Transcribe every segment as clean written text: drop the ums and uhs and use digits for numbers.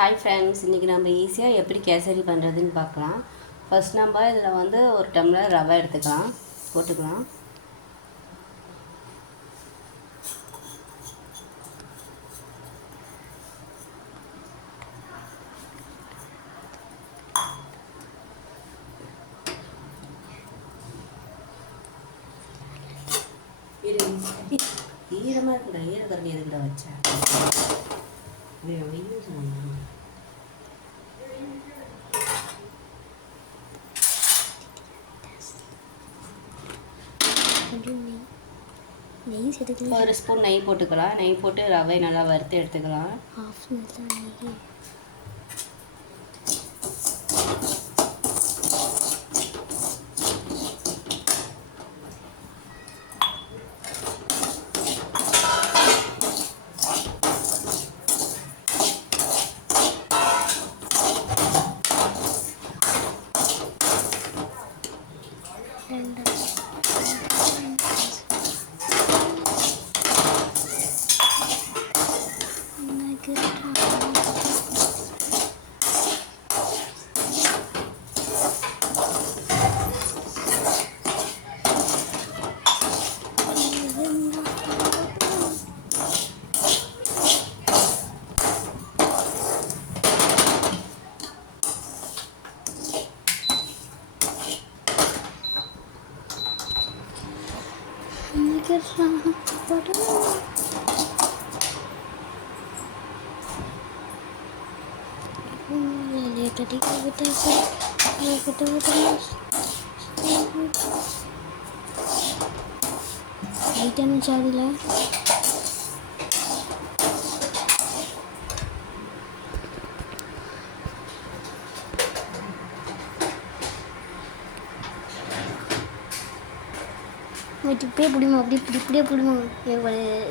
Hi friends, இன்றைக்கி நம்ம ஈஸியாக எப்படி கேசரி பண்ணுறதுன்னு பார்க்கலாம். ஃபர்ஸ்ட் நம்ம இதில் வந்து ஒரு டம்ளர் ரவை போட்டுக்கலாம். ஈரமாக இருக்குடா, ஈரக்கரண்டி எதுக்கிட்ட வச்சேன்? ஒரு ஸ்பூன் நெய் போட்டுக்கலாம். நெய் போட்டு ரவை நல்லா வறுத்து எடுத்துக்கலாம். இப்படியே பிடிமா, இப்படியே பிடிமா.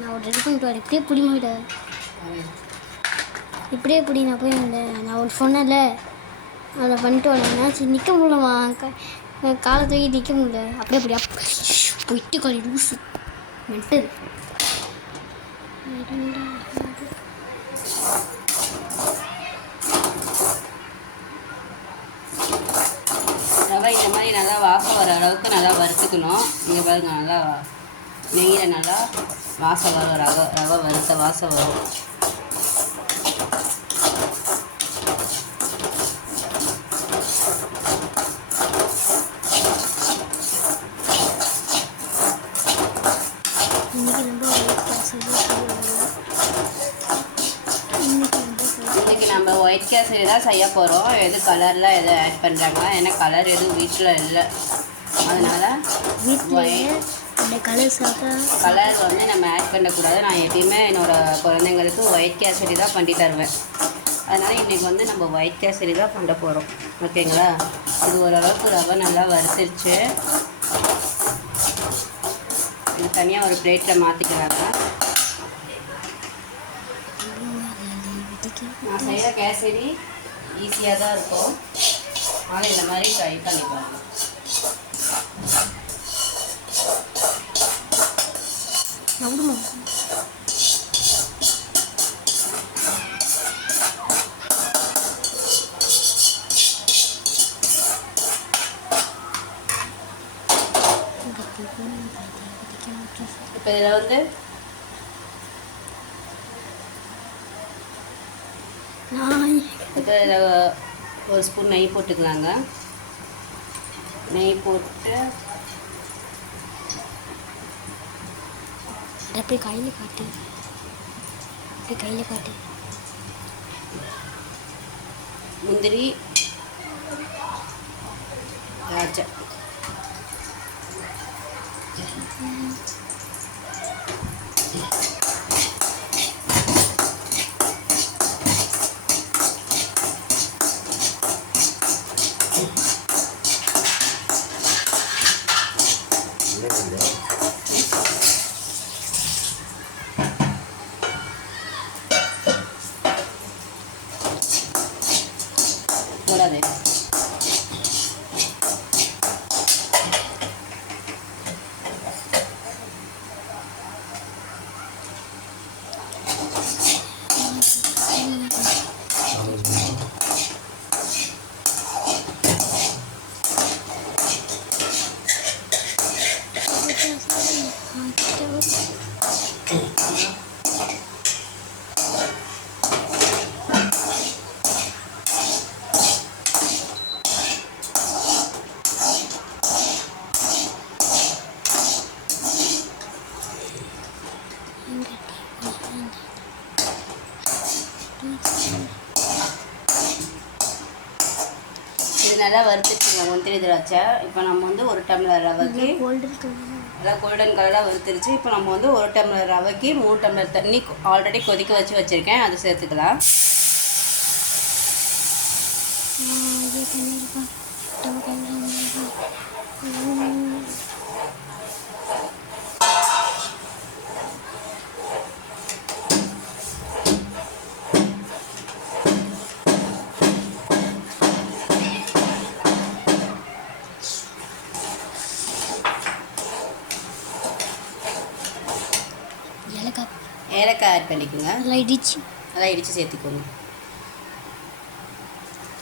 நான் ஒரு ரெடி பண்ணிட்டு வரேன். இப்படியே பிடிமா விட, இப்படியே பிடி. நான் போய் நான் ஒரு சொன்னேன்ல, அதை பண்ணிட்டு வரேன்னா சரி. நிற்க முடியலம்மா, காலை தூக்கி நிற்க முடியல. அப்படியே அப்படியா போயிட்டு காலி லூசு மெட்டு. ரவை இந்த மாதிரி நல்லா வாசம் வர அளவுக்கு நல்லா வறுத்துக்கணும். இங்கே பாருங்க, நல்லா நெய்யில் நல்லா வாசம் வரும். ரவை வறுத்த வாசம் வரும். இன்றைக்கி நம்ம ஒயிட் கேசரி தான் செய்ய போகிறோம். எது கலரில் எது ஆட் பண்ணுறாங்க, ஏன்னா கலர் எதுவும் வீட்டில் இல்லை. அதனால் கலர் வந்து நம்ம ஆட் பண்ணக்கூடாது. நான் எப்பயுமே என்னோடய குழந்தைங்களுக்கு ஒயிட் கேசரி தான் பண்ணி தருவேன். அதனால் இன்றைக்கி வந்து நம்ம ஒயிட் கேசரி தான் பண்ண போகிறோம். ஓகேங்களா? இது ஓரளவுக்கு ரவை நல்லா வறுத்துருச்சு. இது தனியாக ஒரு பிளேட்டில் மாற்றிக்கிறாங்க. நான் செய்கிற கேசரி ஈஸியாக தான் இருக்கும். ஆனால் இந்த மாதிரி ட்ரை பண்ணி பாருங்க. இப்போ இதில் வந்து இப்போ ஒரு ஸ்பூன் நெய் போட்டுக்கலாங்க. நெய் போட்டு அப்படியே கையில் காட்டு, அப்படியே கையில் காட்டு. முந்திரி, திராட்சை, போடாதே. இது நல்லா வறுத்துச்சுங்க முந்திரி திராட்சை. இப்போ நம்ம வந்து 1 டம்ளர் ரவைக்கு நல்லா கோல்டன் கலராக வறுத்துருச்சு. இப்போ நம்ம வந்து 1 டம்ளர் ரவைக்கு 3 டம்ளர் தண்ணி ஆல்ரெடி கொதிக்க வச்சுருக்கேன், அது சேர்த்துக்கலாம். ஏலக்காய் ஆட் பண்ணிக்கோங்க. நல்லா இடித்து சேர்த்துக்கோங்க.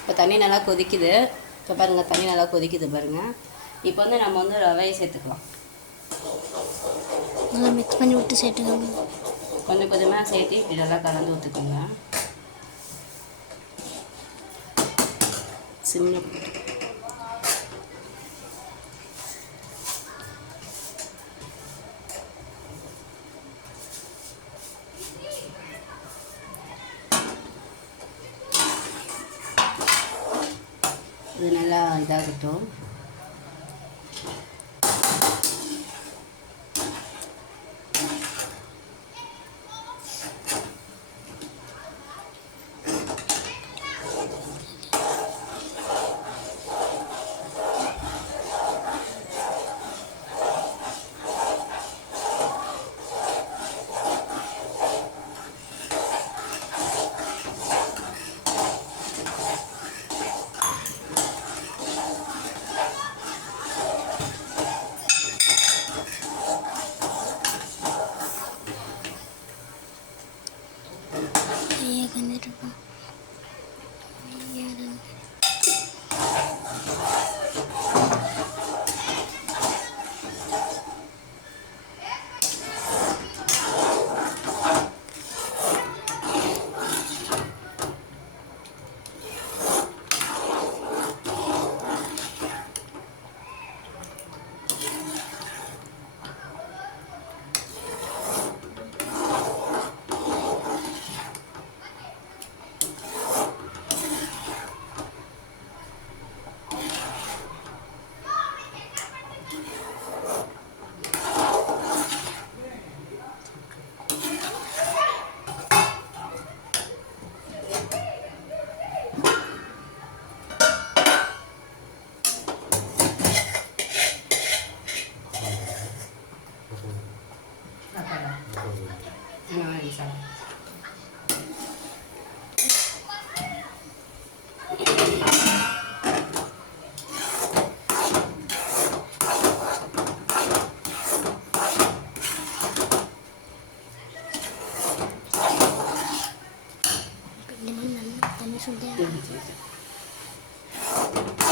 இப்போ தண்ணி நல்லா கொதிக்குது. இப்போ பாருங்கள், தண்ணி நல்லா கொதிக்குது பாருங்கள். இப்போ வந்து நம்ம வந்து ரவையை சேர்த்துக்கலாம். நல்லா மிக்ஸ் பண்ணி விட்டு சேர்த்துக்கோங்க. கொஞ்சம் கொஞ்சமாக சேர்த்து இப்படி நல்லா கலந்து ஊற்றுக்கோங்க. சிம்மில் போட்டு இது நல்லா இதாகட்டும்.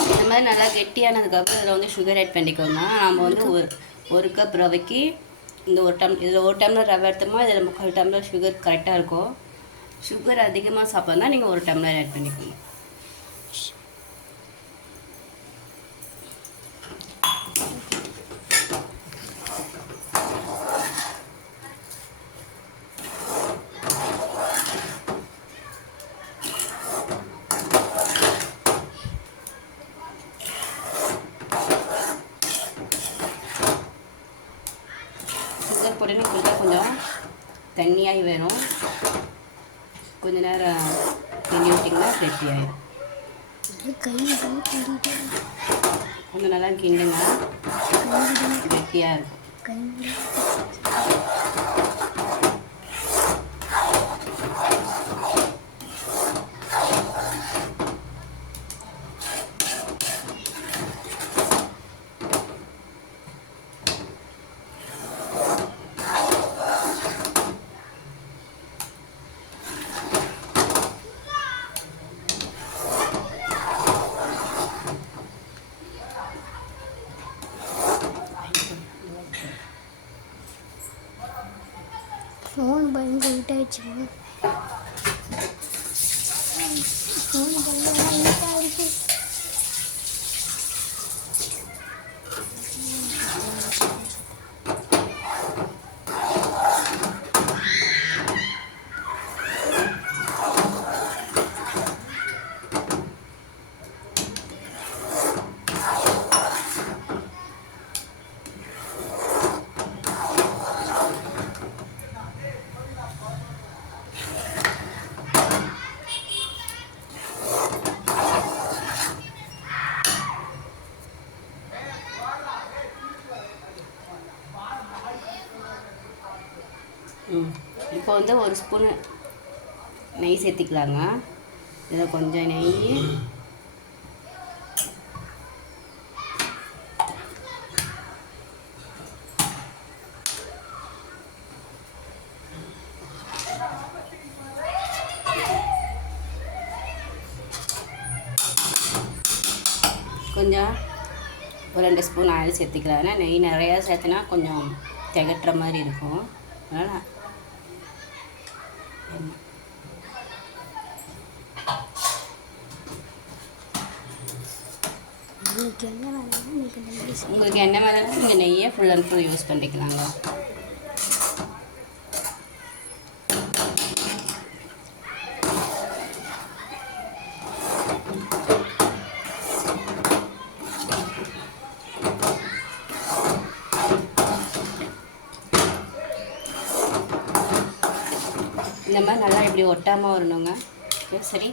இந்த மாதிரி நல்லா கெட்டியானதுக்கப்புறம் இதில் வந்து சுகர் ஆட் பண்ணிக்கோங்க. நம்ம வந்து ஒரு கப் ரவைக்கு இந்த இதில் 1 டம்ளர் ரவை எடுத்தோமா, இதில் 3/4 டம்ளர் சுகர் கரெக்டாக இருக்கும். சுகர் அதிகமாக சாப்பிட்றதா நீங்கள் 1 டம்ளர் ஆட் பண்ணிக்கோங்க. சுகர் போட்டுன்னு கொஞ்சம் தண்ணியாகி வேணும். கொஞ்ச நேரம் கிண்டி விட்டிங்கன்னா கெட்டியாயிடும். கொஞ்சம் நல்லா கிண்டுங்க, கெட்டியாக இருக்கும். ஃபோன் பயங்கர ஹீட் ஆயிடுச்சுங்க. ஃபோன் பயங்கர ஹீட் ஆயிடுச்சு. இப்போ வந்து ஒரு ஸ்பூனு நெய் சேர்த்திக்கலாங்க. இதில் கொஞ்சம் நெய், கொஞ்சம் ஒரு 2 ஸ்பூன் ஆயில் சேர்த்திக்கலாம். ஏன்னா நெய் நிறையா சேர்த்துனா கொஞ்சம் திகட்டுற மாதிரி இருக்கும். அதனால் உங்களுக்கு என்ன வேணாலும் நீங்கள் நெய்யை ஃபுல் அண்ட் ஃபுல் யூஸ் பண்ணிக்கலாங்க. இந்த மாதிரி நல்லா இப்படி ஒட்டாமல் வரணுங்க. சரி,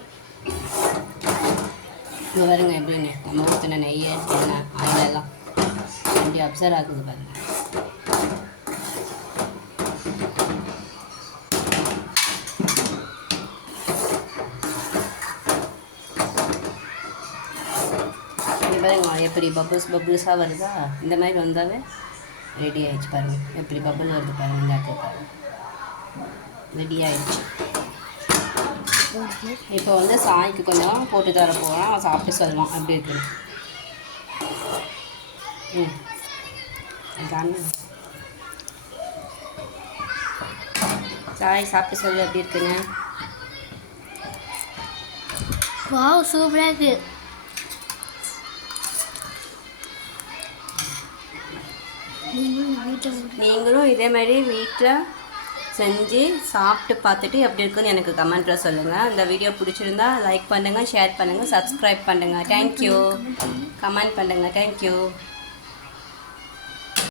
இப்போ பாருங்க எப்படின்னு நம்ம ஊற்றின நெய் எண்ணெய் ஆயிலெல்லாம் எப்படி அப்சர்வ் ஆகுது பாருங்கள். இது பாருங்க எப்படி பபுள்ஸாக வருதா? இந்த மாதிரி வந்தாவே ரெடி ஆகிடுச்சு. பாருங்கள் எப்படி பபுள் வருது பாருங்கள். இந்த இடத்துல பாருங்கள் ரெடி ஆகிடுச்சு. இப்போ வந்து சாய்க்கு கொஞ்சம் போட்டு தர போகிறோம். அவன் சாப்பிட்டு சொல்லுவான் அப்படி இருக்குன்னு. சாய் சாப்பிட்டு சொல்லு எப்படி இருக்குன்னு. வாவ், சூப்பராக இருக்கு. நீங்களும் இதே மாதிரி வீட்டில் செஞ்சு சாப்பிட்டு பார்த்துட்டு எப்படி இருக்குன்னு எனக்கு கமெண்ட்டில் சொல்லுங்கள். அந்த வீடியோ பிடிச்சிருந்தா லைக் பண்ணுங்கள், ஷேர் பண்ணுங்கள், சப்ஸ்கிரைப் பண்ணுங்கள். தேங்க்யூ. கமெண்ட் பண்ணுங்கள். தேங்க்யூ.